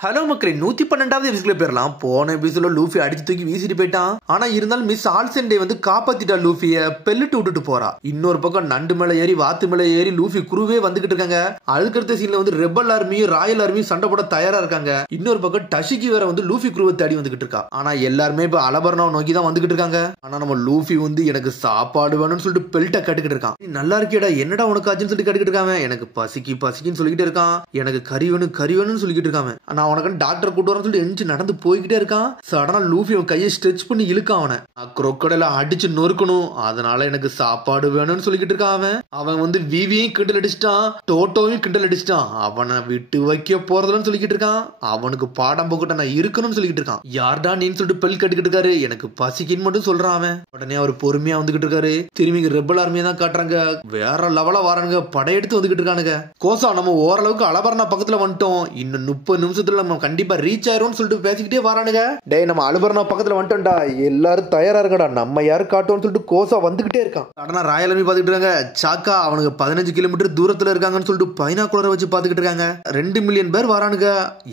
Hello மக்களே 112வது எபிசோட்ல பேரலாம். போன எபிசோட்ல லூஃபி அடிச்சு தூக்கி வீசிட்டு போயிட்டான். ஆனா இருந்தாலும் மிஸ் ஆல்சென்டே வந்து காப்பாத்திட்டா லூஃபிய, பெல்லிட்டு விட்டுட்டு போறா. இன்னொரு பக்கம் நண்டு மேல ஏறி வாத்து மேல ஏறி லூஃபி குருவே வந்துகிட்டு இருக்காங்க. அதுக்கடுத்த சீன்ல வந்து ரெபல் ஆர்மியும் ராயல் ஆர்மியும் சண்டை போட தயாரா இருக்காங்க. இன்னொரு பக்கம் டஷிகி வேற வந்து லூஃபி குருவை தேடி வந்துகிட்டு இருக்கா. ஆனா எல்லாருமே இப்ப அலபர்னாவை நோக்கி தான் வந்துகிட்டு இருக்காங்க. ஆனா நம்ம லூஃபி வந்து எனக்கு சாப்பாடு வேணும்னு சொல்லிட்டு பெல்ட்ட கட்டுக்கிட்டு இருக்கான். நீ நல்லா இருக்கியடா, என்னடா உனக்கு ஆச்சுன்னு சொல்லிட்டு கட்டுக்கிட்டு இருக்காங்க. எனக்கு பசிக்குன்னு சொல்லிக்கிட்டு இருக்கான். எனக்கு கறி வேணும்னு சொல்லிக்கிட்டு இருக்காங்க. நான் உனக்கு டாக்டர் கூட்டு வரன்னு சொல்லிட்டு எந்திச்சு நடந்து போய்கிட்டே இருக்கான். சடனா லூஃபி அவன் கையை ஸ்ட்ரெச் பண்ணி இழுக்கான். அவனை குரோக்கடைல அடிச்சு நொறுக்கணும், அதனால எனக்கு சாப்பாடு வேணும்னு சொல்லிக்கிட்டு இருக்கான். அவன் வந்து விவியும் கிண்டல் அடிச்சிட்டான், டோட்டோவையும் கிண்டல் அடிச்சிட்டான். அவனை விட்டு வைக்க போறதுன்னு சொல்லிக்கிட்டு இருக்கான். அவனுக்கு பாடம் போக்கிட்ட நான் இருக்கணும்னு சொல்லிக்கிட்டு இருக்கான். யார்டா நீன்னு சொல்லிட்டு பெல் கட்டிக்கிட்டு இருக்காரு. எனக்கு பசிக்குன்னு மட்டும் சொல்றான் அவன். உடனே அவர் பொறுமையா வந்துகிட்டு இருக்காரு. திரும்பி ரெபல் ஆர்மியா தான் காட்டுறாங்க. வேற லெவலா வரானுங்க, படையெடுத்து வந்துகிட்டு இருக்கானுங்க. கோசா நம்ம ஓரளவுக்கு அலபர்னா பக்கத்துல வந்துட்டோம், இன்னும் 30 நிமிஷத்துல நம்ம கண்டிப்பா ரீச் ஆயிரும்னு சொல்லிட்டு பேசிக்கிட்டே வரானுங்க. டேய் நம்ம அலபர்னா பக்கத்துல வந்துட்டோம்டா, எல்லாரும் தயாரா இருக்கடா, நம்ம யாரு காட்டுவோம்னு சொல்லிட்டு கோசா வந்துகிட்டே இருக்கான். உடனே ராயல் ஆர்மி பாத்துக்கிட்டு இருக்காங்க. சாக்கா அவனுக்கு 15 கிலோமீட்டர் தூரத்துல இருக்காங்கன்னு சொல்லிட்டு பைனாகுலரை வச்சு பாத்துக்கிட்டு இருக்காங்க. 2 மில்லியன் பேர் வரானுங்க,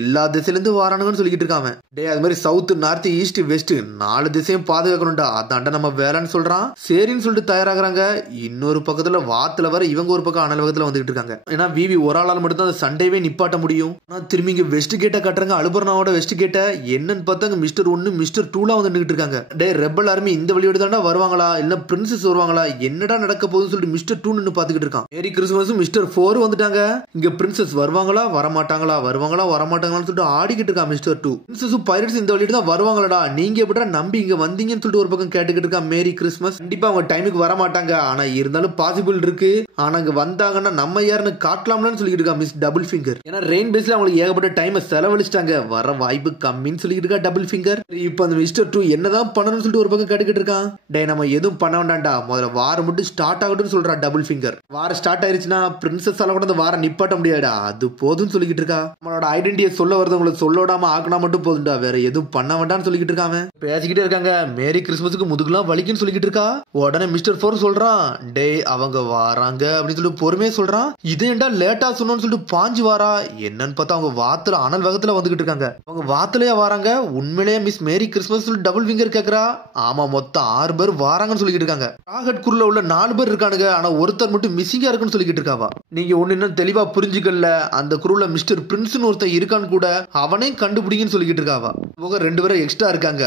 எல்லா திசையில இருந்து வரானுங்கன்னு சொல்லிக்கிட்டு இருக்காங்க. டே அது மாதிரி சவுத் நார்த் ஈஸ்ட் வெஸ்ட் 4 திசையும் பாதுகாக்கணும்டா, அதாண்ட நம்ம வேலைன்னு சொல்றான். சரின்னு சொல்லிட்டு தயாராகிறாங்க. இன்னொரு பக்கத்துல வாத்துல வர இவங்க ஒரு பக்கம் அனல் பக்கத்துல வந்துகிட்டு இருக்காங்க. ஏன்னா விவி ஒரு ஆளால் மட்டும் தான் அந்த சண்டையவே நிப்பாட்ட முடியும். திரும்பி இங்க வெஸ்ட் கேட்ட கட்டுறாங்க. அலுபர்னாவோட வெஸ்ட் கேட்ட என்னன்னு பார்த்தாங்க மிஸ்டர் 1 மிஸ்டர் 2 வந்துட்டு இருக்காங்க. டே ரெபல் ஆர்மி இந்த வழியோட தாண்டா வருவாங்களா இல்ல பிரின்சஸ் வருவாங்களா, என்னடா நடக்க போகுதுன்னு சொல்லிட்டு மிஸ்டர் 2 நின்னு பாத்துக்கிட்டு இருக்கான். மேரி கிறிஸ்மஸும் மிஸ்டர் 4 வந்துட்டாங்க. இங்க பிரின்சஸ் வருவாங்களா வரமாட்டாங்களான்னு சொல்லிட்டு ஆடிக்கிட்டு இருக்கான் மிஸ்டர் 2. பிரின்சஸும் பைரட்ஸ் இந்த வழியோட தான் வருவாங்களடா, நீங்க எப்படா நம்பி இங்க வந்தீங்கன்னு சொல்லிட்டு ஒரு பக்கம் கேட்டுக்கிட்டு இருக்கான் மேரி கிறிஸ்மஸ். கண்டிப்பா அவங்க டைமுக்கு வர மாட்டாங்க, ஆனா இருந்தாலும் பாசிபிள் இருக்கு. ஆனா இங்க வந்தாங்கன்னா நம்ம யாருன்னு காட்டலாம்னு சொல்லிட்டு இருக்கா மிஸ் டபுள் ஃபிங்கர். ஏன்னா ரெயின் பேஸ்ல அவங்களுக்கு ஏகப்பட்ட டைம் செலவழிச்சிட்டாங்க, வர வாய்ப்பு கம்மின்னு சொல்லிட்டு இருக்கா டபுள் ஃபிங்கர். இப்ப அந்த மிஸ்டர் 2 என்னதான் பண்ணணும்னு சொல்லிட்டு ஒரு பக்கம் கேட்டுக்கிட்டு இருக்கான். டே நம்ம எதுவும் பண்ண வேண்டாம்டா, முதல்ல வாரம் மட்டும் ஸ்டார்ட் ஆகட்டும்னு சொல்றா டபுள் ஃபிங்கர். வாரம் ஸ்டார்ட் ஆயிருச்சுன்னா பிரின்சஸ் கூட அந்த வாரம் நிப்பாட்ட முடியாடா, அது போதும்னு சொல்லிக்கிட்டு இருக்கா. நம்மளோட ஐடென்டிட்டியை சொல்ல வருது உங்களுக்கு சொல்லோடாம ஆக்கினா மட்டும் போதும்டா, வேற எதுவும் பண்ண வேண்டாம்னு சொல்லிக்கிட்டு இருக்காங்க. பேசிக்கிட்டே இருக்காங்க. மேரி கிறிஸ்மஸுக்கு முதுகுலாம் வலிக்குன்னு சொல்லிக்கிட்டு இருக்கா. உடனே மிஸ்டர் 4 சொல்றான், டே அவங்க வராங்க அப்படின்னு சொல்லிட்டு பொறுமையா சொல்றான். இதேண்டா லேட்டா சொன்னு சொல்லிட்டு பாஞ்சு வாரா. என்னன்னு பார்த்தா அவங்க வாத்துல அனல் வேகத்துல வந்துகிட்டு இருக்காங்க. அவங்க வாத்துலயே வராங்க. உண்மையிலேயே மிஸ் மேரி கிறிஸ்மஸ் சொல்லி டபுள் ஃபிங்கர் கேக்குறா. ஆமா மொத்தம் 6 பேர் வராங்கன்னு சொல்லிக்கிட்டு இருக்காங்க. ராகட் குருல உள்ள 4 பேர் இருக்கானுங்க, ஆனா ஒருத்தர் மட்டும் மிஸ்ஸிங்கா இருக்குன்னு சொல்லிக்கிட்டு இருக்காவா. நீங்க ஒண்ணு இன்னும் தெளிவா புரிஞ்சுக்கல, அந்த குருல மிஸ்டர் பிரின்ஸ்னு ஒருத்தன் இருக்கான்னு கூட அவனையும் கண்டுபிடிங்கன்னு சொல்லிக்கிட்டு இருக்காவா. போக 2 பேரும் எக்ஸ்ட்ரா இருக்காங்க,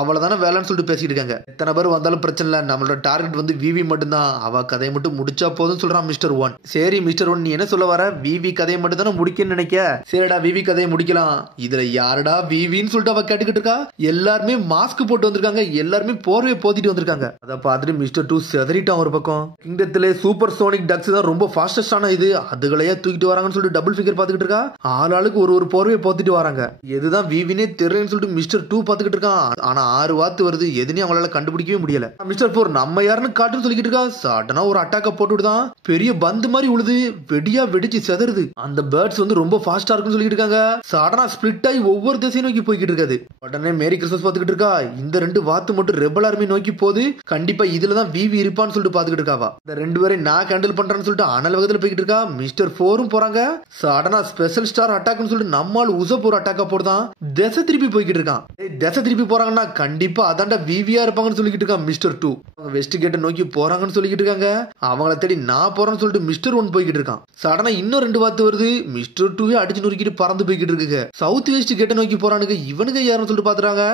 அவ்வளவுதானே வேலைன்னு சொல்லிட்டு பேசிட்டு இருக்காங்க. எத்தனை பேர் வந்தாலும் பிரச்சனை இல்ல, நம்மளோட டார்கெட் வந்து விவி மட்டும் தான், அவ கதையை மட்டும் முடிச்சா போதும் சொல்றான் மிஸ்டர் 1. சரி மிஸ்டர் 1 நீ என்ன சொல்ல வர, விவி கதையை மட்டும் தானே முடிக்கன்னு நினைக்க. சரிடா விவி கதையை முடிக்கலாம். இதுல யாருடா விவின்னு சொல்லிட்டு அவ கேட்டுக்கிட்டு இருக்கா. எல்லாருமே மாஸ்க் போட்டு வந்திருக்காங்க, எல்லாருமே போர்வையை போத்திட்டு வந்திருக்காங்க. அதை பார்த்துட்டு மிஸ்டர் 2 செதறிட்டான் ஒரு பக்கம். கிங்டத்திலே சூப்பர் சோனிக் டக்ஸ் தான் ரொம்ப ஃபாஸ்டஸ்டான இது, அதுகளையே தூக்கிட்டு வராங்கன்னு சொல்லிட்டு டபுள் ஃபிங்கர் பாத்துக்கிட்டு இருக்கா. ஆளாளுக்கு ஒரு போர்வையை போத்திட்டு வராங்க. எதுதான் விவினே தெரியலன்னு சொல்லிட்டு மிஸ்டர் 2 பாத்துக்கிட்டு இருக்கான். ஆனா 6 வாத்து வருது, எதுனே அவங்களால கண்டுபிடிக்கவே முடியல. மிஸ்டர் 4 நம்ம யாருன்னு காட்டுன்னு சொல்லிக்கிட்டு இருக்கா. சடனா ஒரு அட்டாக்க போட்டுதான் பெரிய பந்து மாதிரி உழுது வெடியா வெடிச்சு செதறுது. அந்த பேர்ட்ஸ் வந்து ரொம்ப ஃபாஸ்டா இருக்குன்னு சொல்லிட்டு இருக்காங்க. சடனா ஸ்பிளிட் ஆகி ஒவ்வொரு திசையை நோக்கி போய்கிட்டு இருக்காது. உடனே மேரி கிறிஸ்மஸ் பாத்துக்கிட்டு இருக்கா. இந்த 2 வாத்து மட்டும் ரெபல் ஆர்மி நோக்கி போகுது, கண்டிப்பா இதுலதான் விவி இருப்பான்னு சொல்லிட்டு பாத்துக்கிட்டு இருக்காவா. இந்த 2 பேரையும் நான் ஹேண்டில் பண்றேன்னு சொல்லிட்டு அனல் வேகத்துல போய்கிட்டு இருக்கா. மிஸ்டர் 4ம் போறாங்க. சடனா ஸ்பெஷல் ஸ்டார் அட்டாக்னு சொல்லிட்டு நம்மால் உசப்பூர் அட்டாக்கா போடுதான் திசை திருப்பி போய்கிட்டு இருக்கான். திசை திருப்பி போறாங்கன்னா கண்டிப்பா அதாண்டா விவியா இருப்பாங்கன்னு சொல்லிட்டு இருக்கான் மிஸ்டர் 2. அவங்க வெஸ்ட் கேட்ட நோக்கி போறாங்கன்னு சொல்லிட்டு இருக்காங்க. அவங்கள தேடி நான் போறேன்னு சொல்லிட்டு மிஸ்டர் 1 போய்கிட்டு இருக்கான். சடனா இன்னும் 2 வாத்து வருது. மிஸ்டர் 2 அடிச்சு நொறுக்கிட்டு பறந்து போய்கிட்டு இருக்கு. சவுத் வெஸ்ட் கேட்ட நோக்கி போறானுங்க. இவனுங்க யாருன்னு சொல்லிட்டு பாத்துறாங்க.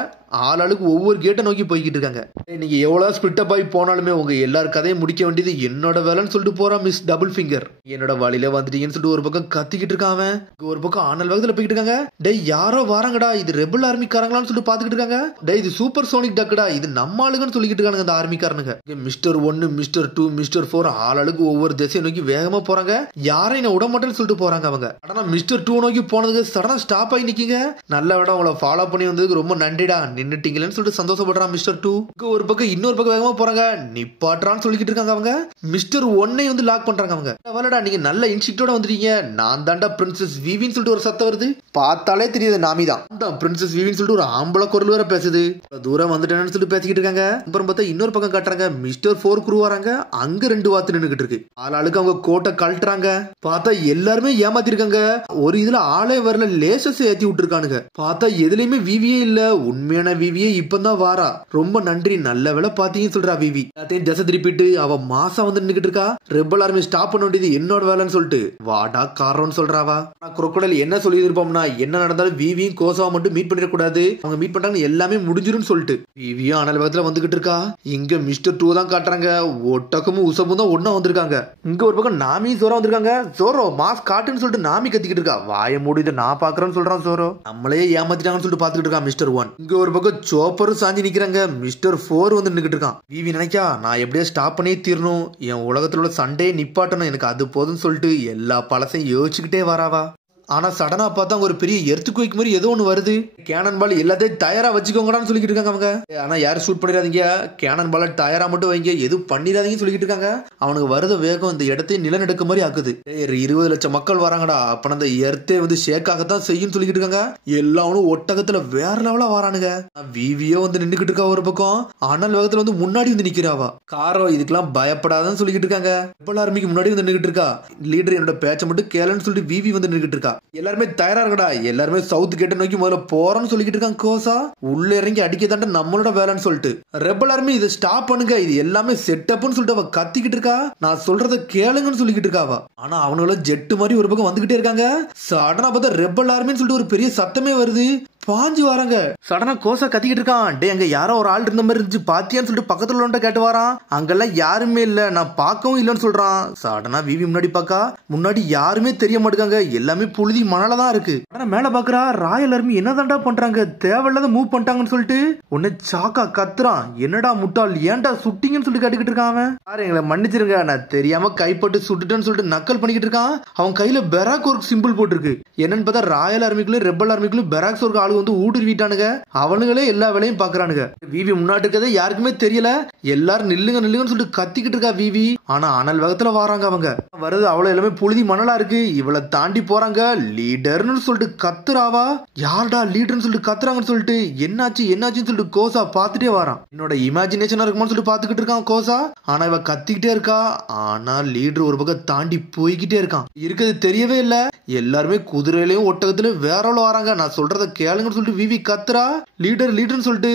ஆளாளுக்கு ஒவ்வொரு கேட்டை நோக்கி போய்கிட்டு இருக்காங்க. நீங்க எவ்வளவு ஸ்பிளிட் அப் ஆகி போனாலுமே உங்க எல்லார் கதையும் முடிக்க வேண்டியது என்னோட வேலைன்னு சொல்லிட்டு போறான் மிஸ் டபுள் ஃபிங்கர். என்னோட வழியில வந்துட்டீங்கன்னு சொல்லிட்டு ஒரு பக்கம் கத்திக்கிட்டு இருக்கான். ஒரு பக்கம் ஆனல் வேகத்துல போய்கிட்டு இருக்காங்க. டேய் யாரோ வராங்கடா, இது ரெபல் ஆர்மிக்காரங்களான்னு சொல்லிட்டு பாத்துக்கிட்டு இருக்காங்க. டேய் இது சூப்பர் சோனிக் டக்குடா, இது நம்ம ஆளுங்கன்னு சொல்லிக்கிட்டு இருக்காங்க அந்த ஆர்மிக்காரனுங்க. மிஸ்டர் 1 மிஸ்டர் 2 மிஸ்டர் 4 ஆளாளுக்கு ஒவ்வொரு திசையை நோக்கி வேகமா போறாங்க. யாரையும் விட மாட்டேன்னு சொல்லிட்டு போறாங்க அவங்க. ஆனா மிஸ்டர் 2 நோக்கி போனதுக்கு சடனா ஸ்டாப் ஆகி நிக்கீங்க. நல்ல விட உங்களை ஃபாலோ பண்ணி வந்ததுக்கு ரொம்ப நன்றிடா, நின்னுட்டீங்களேன்னு சொல்லிட்டு சந்தோஷப்படுறான் மிஸ்டர் 2. ஒரு பக்கம் இன்னொரு பக்கம் வேகமா போறாங்க. நிப்பாட்றான்னு சொல்லிக்கிட்டு இருக்காங்க அவங்க. மிஸ்டர் 1 வந்து லாக் பண்றாங்க அவங்க. வரடா நீங்க நல்ல இன்ஸ்டிக்டோட வந்துட்டீங்க, நான் தாண்டா பிரின்சஸ் விவின்னு சொல்லிட்டு ஒரு சத்தம் வருது. பார்த்தாலே தெரியுது நாமிதான். பிரின்சஸ் விவின்னு சொல்லிட்டு ஒரு ஆம்பளை குரல் வேற பேசுது. தூரம் வந்துட்டேன்னு சொல்லி பேசிக்கிட்டு இருக்காங்க. அப்புறம் பார்த்தா இன்னொரு பக்கம் காட்டுறாங்க, மிஸ்டர் 4 குரூ வராங்க. அங்க 2 வாத்து நின்னுகிட்டு இருக்கு. ஆளாளுக்கு அவங்க கோட்டை கழட்டுறாங்க. பார்த்தா எல்லாருமே ஏமாத்திருக்காங்க. ஒரு இதுல ஆளே வரல, லேசஸ் ஏத்தி விட்டுருக்கானுங்க. பார்த்தா எதுலயுமே விவியே இல்ல. உண்மையான விவியே இப்பதான் வாரா. ரொம்ப நன்றி, நல்ல வேலை பாத்தீங்கன்னு சொல்றா விவி. எல்லாத்தையும் திசை திருப்பிட்டு அவ மாசம் வந்து நின்னுகிட்டு இருக்கா. ரெபல் ஆர்மி ஸ்டாப் பண்ண வேண்டியது என்னோட வேலைன்னு சொல்லிட்டு வாடா காரணம்னு சொல்றாவா. குரோக்கோடைல் என்ன சொல்லி இருப்போம்னா, என்ன நடந்தாலும் விவியும் கோசாவை மட்டும் மீட் பண்ணிடக்கூடாது, அவங்க மீட் பண்றாங்க எல்லாமே முடிஞ்சிரும் சொல்லிட்டு விவியும் அனல் வேகத்துல வந்துகிட்டு இருக்கா. இங்க மிஸ்டர் 2 தான் காட்டுறாங்க. ஒட்டகமும் உசப்பும் தான் ஒன்னா வந்திருக்காங்க. இங்க ஒரு பக்கம் நாமி ஜோரா வந்திருக்காங்க. ஜோரோ மாஸ் காட்டுன்னு சொல்லிட்டு நாமி கத்திக்கிட்டு இருக்கா. வாய மூடிட்டு நான் பாக்குறேன்னு சொல்றான் ஜோரோ. நம்மளே ஏமாத்திட்டாங்கன்னு சொல்லிட்டு பாத்துக்கிட்டு இருக்கா மிஸ்டர் 1. இங்க ஒரு பக்கம் சோப்பரும் சாஞ்சி நிக்கிறாங்க. மிஸ்டர் 4 வந்து நின்னுகிட்டு இருக்கான். விவி நினைக்கா, நான் எப்படியே ஸ்டாப் பண்ணியே தீரணும், என் உலகத்துல உள்ள சண்டே நிப்பாட்டணும், எனக்கு அது போதும்னு சொல்லிட்டு எல்லா பழசையும் யோசிச்சுக்கிட்டே வராவா. ஆனா சடனா பார்த்தா ஒரு பெரிய எர்த்குவேக் மாதிரி ஏதோ ஒன்று வருது. கேனன் பால் எல்லாத்தையும் தயாரா வச்சுக்கோங்கடான்னு சொல்லிட்டு இருக்காங்க அவங்க. ஆனா யாரும் ஷூட் பண்ணிடாதீங்க, கேனன் பால் தயாரா மட்டும் வைங்க, எதுவும் பண்ணிடாதீங்கன்னு சொல்லிட்டு இருக்காங்க. அவனுக்கு வருத வேகம் இந்த இடத்தையும் நிலநடுக்க மாதிரி ஆக்குது. 20 லட்சம் மக்கள் வராங்கடா, அப்ப அந்த எர்த்தே வந்து ஷேக் ஆகத்தான் செய்யும் சொல்லிட்டு இருக்காங்க. எல்லாரும் ஒட்டகத்துல வேற லெவலா வரானுங்க. விவியோ வந்து நின்றுகிட்டு இருக்கா ஒரு பக்கம். அனல் வேகத்துல வந்து முன்னாடி வந்து நிக்கிறாவா. காரோ இதுக்கெல்லாம் பயப்படாதான்னு சொல்லிட்டு இருக்காங்க. ரெபல் ஆர்மிக்கு முன்னாடி வந்து நின்றுகிட்டு இருக்கா. லீடர் என்னோட பேச்சை மட்டும் கேளுன்னு சொல்லிட்டு விவி வந்து நின்றுகிட்டு இருக்கா. எல்லாருமே தயாரா இருக்கடா, எல்லாருமே சவுத் கேட்ட நோக்கி முதல்ல போறோம்னு சொல்லிட்டு இருக்காங்க. கோசா உள்ள இறங்கி அடிக்க தாண்ட நம்மளோட வேலைன்னு சொல்லிட்டு ரெபல் ஆர்மி இதை ஸ்டாப் பண்ணுங்க, இது எல்லாமே செட்டப்னு சொல்லிட்டு அவ கத்திக்கிட்டு இருக்கா. நான் சொல்றத கேளுங்கன்னு சொல்லிக்கிட்டு இருக்காவா. ஆனா அவனுங்களும் ஜெட்டு மாதிரி ஒரு பக்கம் வந்துகிட்டே இருக்காங்க. சடனா பார்த்தா ரெபல் ஆர்மின்னு சொல்லிட்டு ஒரு பெரிய சத்தமே வருது. பாஞ்சு வராங்க. சடனா கோசா கத்திக்கிட்டு இருக்கான். டே அங்க யாரோ ஒரு ஆள் இருந்த மாதிரி இருந்துச்சு பாத்தியான்னு சொல்லிட்டு பக்கத்துல உள்ளவன்ட்ட கேட்டு வரான். அங்கெல்லாம் யாருமே இல்ல, நான் பார்க்கவும் இல்லன்னு சொல்றான். சடனா விவி முன்னாடி பாக்கா, முன்னாடி யாருமே தெரிய மாட்டேங்க, எல்லாமே புழுதி மணலதான் இருக்கு. ஆனா மேல பாக்குறா, ராயல் ஆர்மி என்னதான்டா பண்றாங்க, தேவையில்லாத மூவ் பண்ணிட்டாங்கன்னு சொல்லிட்டு உன்னை சாக்கா கத்துறான். என்னடா முட்டாள், ஏன்டா சுட்டிங்கன்னு சொல்லிட்டு கேட்டுக்கிட்டு இருக்கான் அவன். யாரு எங்களை மன்னிச்சிருங்க, நான் தெரியாம கைப்பட்டு சுட்டுட்டேன்னு சொல்லிட்டு நக்கல் பண்ணிக்கிட்டு இருக்கான். அவன் கையில பெராக் ஒரு சிம்பிள் போட்டுருக்கு. என்னன்னு பார்த்தா ராயல் ஆர்மிக்குள்ள ரெபல் ஆர்மிக்குள்ள பெராக்ஸ் ஒரு ஆளு வந்து ஊடுருவிட்டானுங்க. அவனுங்களே எல்லா வேலையும் பாக்குறானுங்க. விவி முன்னாடி இருக்கதே யாருக்குமே தெரியல. எல்லாரும் நில்லுங்க நில்லுங்கன்னு சொல்லிட்டு கத்திக்கிட்டு இருக்கா விவி. ஆனா அனல் வேகத்துல வராங்க அவங்க. வருது அவ்வளவு எல்லாமே புழுதி மணலா இருக்கு. இவளை தாண்டி போறாங்க. லீடர்னு சொல்லிட்டு கத்துறாவா. யார்டா லீடர்னு சொல்லிட்டு கத்துறாங்கன்னு சொல்லிட்டு என்னாச்சு என்னாச்சுன்னு சொல்லிட்டு கோசா பாத்துட்டே வரான். என்னோட இமேஜினேஷனா இருக்குமான்னு சொல்லிட்டு பாத்துக்கிட்டு இருக்கான் கோசா. ஆனா இவ கத்திக்கிட்டே இருக்கா. ஆனா லீடர் ஒரு பக்கம் தாண்டி போய்கிட்டே இருக்கான். இருக்கிறது தெரியவே இல்ல. எல்லாருமே குதிரையிலையும் ஒட்டகத்திலயும் வேற வராங்க. நான் சொல்றத கேளுங்கன்னு சொல்லிட்டு விவி கத்துறா. லீடர் லீடர்னு சொல்லிட்டு.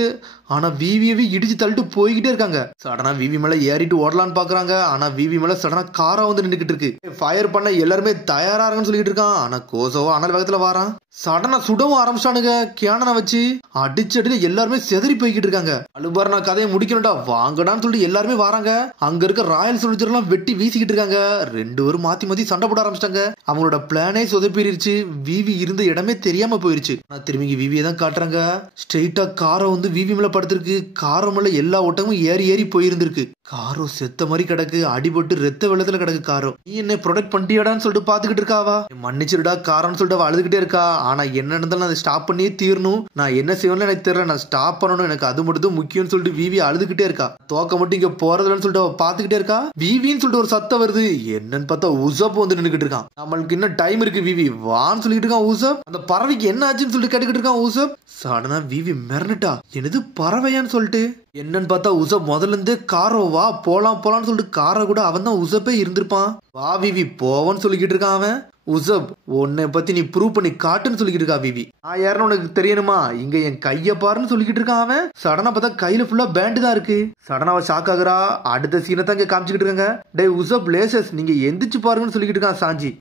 ஆனா விவியவே இடிச்சு தள்ளிட்டு போய்கிட்டே இருக்காங்க. சடனா விவி மேல ஏறிட்டு ஓடலான்னு பாக்குறாங்க. ஆனா விவி மேல சடனா காரா வந்து நின்னுகிட்டு இருக்கு. ஃபயர் பண்ண எல்லாருமே தயாரா இருக்குன்னு சொல்லிட்டு இருக்கான். ஆனா கோசவோ அனல் வேகத்துல வாரான். சடனா சுடவும் ஆரம்பிச்சானுங்க. கேனனை வச்சு அடிச்சு அடிச்சு எல்லாருமே செதறி போய்கிட்டு இருக்காங்க. அலுபார் நான் கதையை முடிக்கணும்டா வாங்கடான்னு சொல்லிட்டு எல்லாருமே வராங்க. அங்க இருக்க ராயல் சோல்ஜர் எல்லாம் வெட்டி வீசிக்கிட்டு இருக்காங்க. 2 பேரும் மாத்தி மாத்தி சண்டை போட ஆரம்பிச்சிட்டாங்க. அவங்களோட பிளானே சொதப்பிருச்சு. விவி இருந்த இடமே தெரியாம போயிருச்சு. ஆனா திரும்பி விவியை தான் காட்டுறாங்க. ஸ்ட்ரெயிட்டா காரை வந்து விவி மேல படுத்திருக்கு. காரோ மேல எல்லா ஓட்டமும் ஏறி ஏறி போயிருந்திருக்கு. காரோ செத்த மாதிரி கிடக்கு. அடிபட்டு ரத்த வெள்ளத்துல கிடக்கு காரோ. நீ என்ன ப்ரொடெக்ட் பண்ணியாடான்னு சொல்லிட்டு பாத்துக்கிட்டு இருக்காவா. மன்னிச்சிருடா காரன்னு சொல்லிட்டு அவ அழுதுகிட்டே இருக்கா. ஆனா என்ன நடந்தாலும் அதை ஸ்டாப் பண்ணியே தீரணும். நான் என்ன செய்வேன்னு எனக்கு தெரியல, நான் ஸ்டாப் பண்ணணும், எனக்கு அது மட்டும் முக்கியம்னு சொல்லிட்டு விவி அழுதுகிட்டே இருக்கா. தோக்க மட்டும் இங்க போறதுலன்னு சொல்லிட்டு அவ பாத்துக்கிட்டே இருக்கா. விவின்னு சொல்லிட்டு ஒரு சத்தம் வருது. என்னன்னு பார்த்தா உசப் வந்து நின்னுகிட்டு இருக்கான். நம்மளுக்கு இன்னும் டைம் இருக்கு விவி வான்னு சொல்லிட்டு இருக்கான் உசப். அந்த பறவைக்கு என்ன ஆச்சுன்னு சொல்லிட்டு கேட்டுக்கிட்டு இருக்கான் உசப். சடனா விவி மிரண்டுட்டா. என்னது பறவையான்னு சொல்லிட்டு. என்னன்னு பார்த்தா உசப் முதல்ல இருந்தே காரோ வா போலாம் போலான்னு சொல்லிட்டு காரை கூட அவன் தான் உசப்பே இருந்திருப்பான். வா விவி போவன்னு சொல்லிக்கிட்டு இருக்கான் அவன். உசப் உன்னை பத்தி நீ ப்ரூவ் பண்ணி காட்டுன்னு சொல்லிக்கிட்டு இருக்கா விவி. நான் யாருன்னு உனக்கு தெரியணுமா, இங்க என் கைய பாருன்னு சொல்லிக்கிட்டு இருக்கான் அவன். சடனா பார்த்தா கையில ஃபுல்லா பேண்ட் தான் இருக்கு. சடனா அவ ஷாக் ஆகுறா. அடுத்த சீனை தான் இங்க காமிச்சுக்கிட்டு இருக்காங்க. டே உசப் லேசஸ் நீங்க எந்திரிச்சு பாருங்கன்னு சொல்லிக்கிட்டு இருக்கான் சாஞ்சி.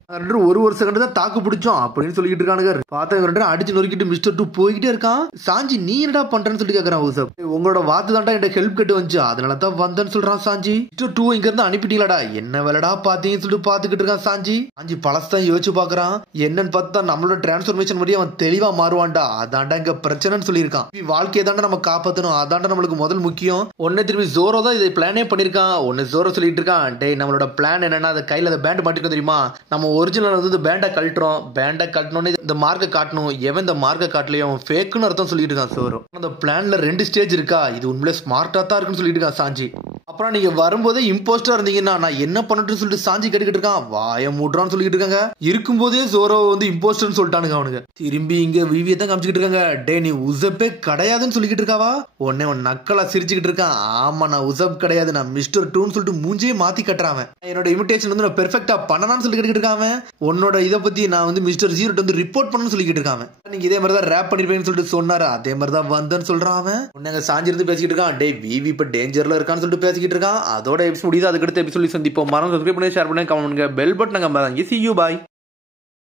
ஒரு செகண்ட் தான் தாக்கு பிடிச்சோம் அப்படின்னு சொல்லிக்கிட்டு இருக்கானுங்க. பார்த்தா அடிச்சு நொறுக்கிட்டு மிஸ்டர் 2 போய்கிட்டே இருக்கான். சாஞ்சி நீ என்னடா பண்றேன்னு சொல்லி கேக்குறான் உசப். உங்களோட வாத்து தாண்டா என்கிட்ட ஹெல்ப் கேட்டு வந்துச்சு, அதனால தான் வந்தேன்னு சொல்றான் சாஞ்சி. மிஸ்டர் 2 இங்க இருந்து அனுப்பிட்டீங்களாடா, என்ன வேலைடா பாத்தீங்கன்னு சொல்லிட்டு பாத்துக்கிட்டு இருக்கான் சாஞ்சி. சாஞ்சி பழசத்தான் யோசிச்சு பாக்குறான். என்னன்னு பார்த்தா நம்மளோட டிரான்ஸ்ஃபர்மேஷன் படி அவன் தெளிவா மாறுவான்டா. அதாண்டா இங்க பிரச்சனைன்னு சொல்லியிருக்கான். வாழ்க்கையை தாண்டா நம்ம காப்பாத்தணும், அதாண்டா நம்மளுக்கு முதல் முக்கியம். ஒன்னு திரும்பி ஜோரோ தான் இதை பிளானே பண்ணிருக்கான். ஒன்னு ஜோரோ சொல்லிட்டு இருக்கான். டே நம்மளோட பிளான் என்னன்னா, அந்த கையில அந்த பேண்ட் மாட்டிருக்கோம் தெரியுமா, நம்ம ஒரிஜினல் வந்து பேண்டை கழட்டுறோம். பேண்டை கட்டணும்னு இந்த மார்க்கை காட்டணும். எவன் இந்த மார்க்கை காட்டலையோ அவன் ஃபேக்குன்னு அர்த்தம் சொல்லிட்டு இருக்கான் ஜோரோ. அந்த பிளான்ல 2 ஸ்டேஜ் இருக்கா, இது உண்மையிலே ஸ்மார்ட்டா தான் இருக்குன்னு சொல்லிட்டு இருக்கான் சாஞ்சி. அப்ப அப்புறம் நீங்க வரும்போதே இம்போஸ்டரா இருந்தீங்கன்னா நான் என்ன பண்ணட்டுன்னு சொல்லிட்டு சாஞ்சி கேட்டுக்கிட்டு இருக்கான். வாய மூடுறான்னு சொல்லிட்டு இருக்காங்க. இருக்கும்போதே ஜோரோ வந்து இம்போஸ்டர்னு சொல்லிட்டானுங்க அவனுங்க. திரும்பி இங்க விவியை தான் காமிச்சுக்கிட்டு இருக்காங்க. டே நீ உசப்பே கிடையாதுன்னு சொல்லிக்கிட்டு இருக்காவா. உடனே உன் நக்கலா சிரிச்சுக்கிட்டு இருக்கான். ஆமா நான் உசப் கிடையாது, நான் மிஸ்டர் டூன்னு சொல்லிட்டு மூஞ்சியே மாத்தி கட்டுறான். என்னோட இமிடேஷன் வந்து நான் பெர்ஃபெக்டா பண்ணனான்னு சொல்லிக்கிட்டு இருக்காங்க. உன்னோட இதை பத்தி நான் வந்து மிஸ்டர் ஜீரோ வந்து ரிப்போர்ட் பண்ணணும்னு சொல்லிக்கிட்டு இருக்காங்க. நீங்க இதே மாதிரி தான் ரேப் பண்ணிருப்பேன்னு சொல்லிட்டு சொன்னாரு. அதே மாதிரி தான் வந்தேன்னு சொல்றான். உன்னை சாஞ்சிருந்து பேசிக்கிட்டு இருக்கான். டே விவி இப்ப டேஞ்சர்ல இருக்கான்னு சொல்லிட்டு பேசிக்கிட்டு இருக்கான். அதோட எபிசோட் முடியுது. அதுக்கடுத்த எபிசோட் சந்திப்போம். மறந்து சப்ஸ்கிரைப் பண்ணி ஷேர் பண்ணி கமெண்ட் பண்ணுங்க. பெல் பட்டன் நம்பர் தான். See you bye.